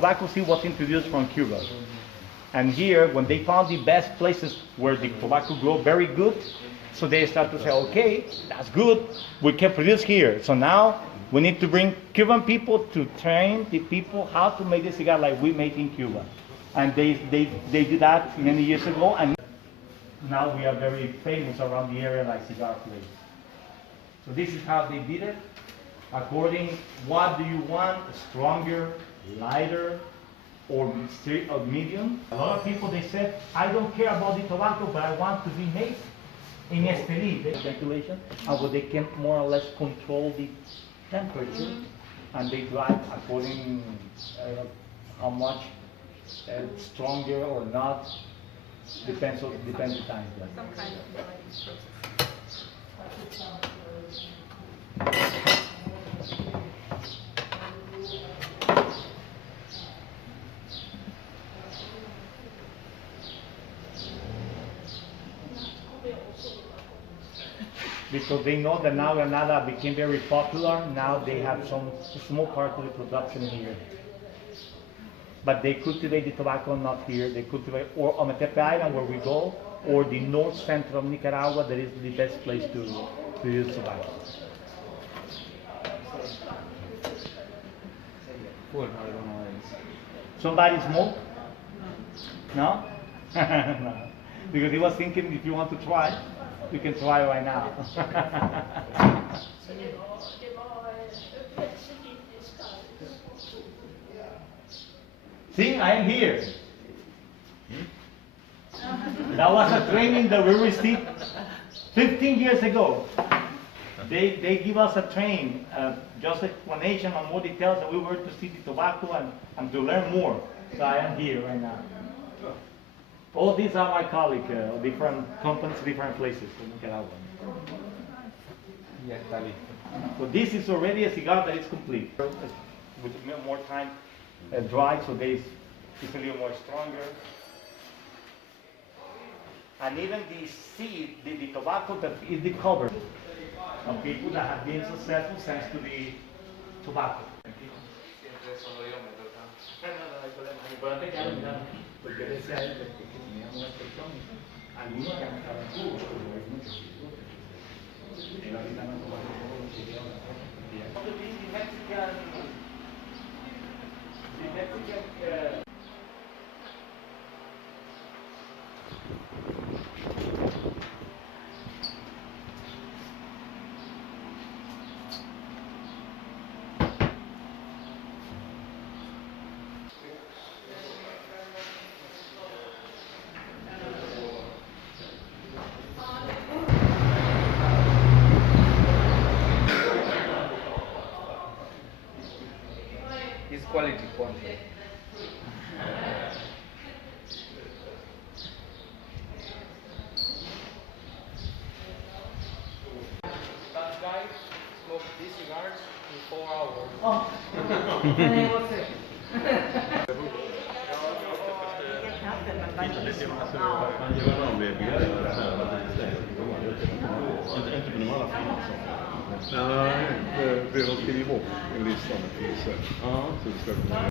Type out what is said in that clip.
tobacco seed was introduced from Cuba. And here, when they found the best places where the tobacco grow very good, so they start to say, okay, that's good, we can produce here. So now we need to bring Cuban people to train the people how to make the cigar like we make in Cuba. And they did that many years ago, and now we are very famous around the area like cigar place. So this is how they did it. According, what do you want? Stronger, lighter, or medium? A lot of people, they said, I don't care about the tobacco, but I want to be made in Estelí, the ventilation, and where they can more or less control the temperature, and they drive according how much stronger or not, depends the time. Some kind of process. Because they know that now Granada became very popular, now they have some small part of the production here. But they cultivate the tobacco not here, they cultivate or on the Tepe Island where we go, or the north center of Nicaragua, that is the best place to use tobacco. Somebody smoke? No? No. Because he was thinking if you want to try, you can try right now. See, I am here. That was a training that we received 15 years ago. They give us a training, just explanation on more details, and we were to see the tobacco and to learn more. So I am here right now. All these are my colleagues, different companies, different places in Nicaragua. Yeah, Dali. So this is already a cigar that is complete. With more time dry, so it's a little more stronger. And even the seed, the tobacco that is the cover of people that have been successful thanks to the tobacco. Porque decía él que teníamos una expresión, algunos que han estado en Cuba, pero hay muchos. Él ahorita no toma todos los videos, las cosas. The Mexican Is quality control. That guy smoked these cigars in 4 hours. Oh, Nej, vi har skrivit upp en lista med priser. Så vi ska kunna